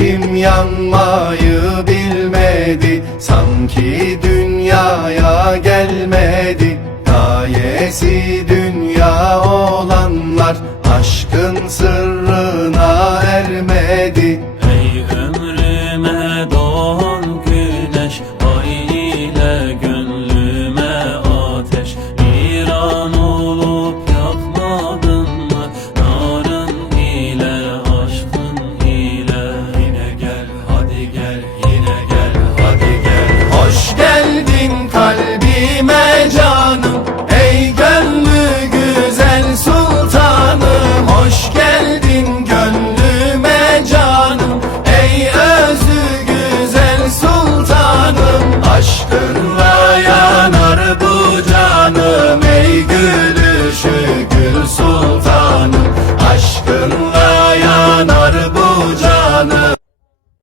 kim yanmayı bilmedi Sanki dünyaya gelmedi. Gayesi dünya olanlar Aşkın sırrına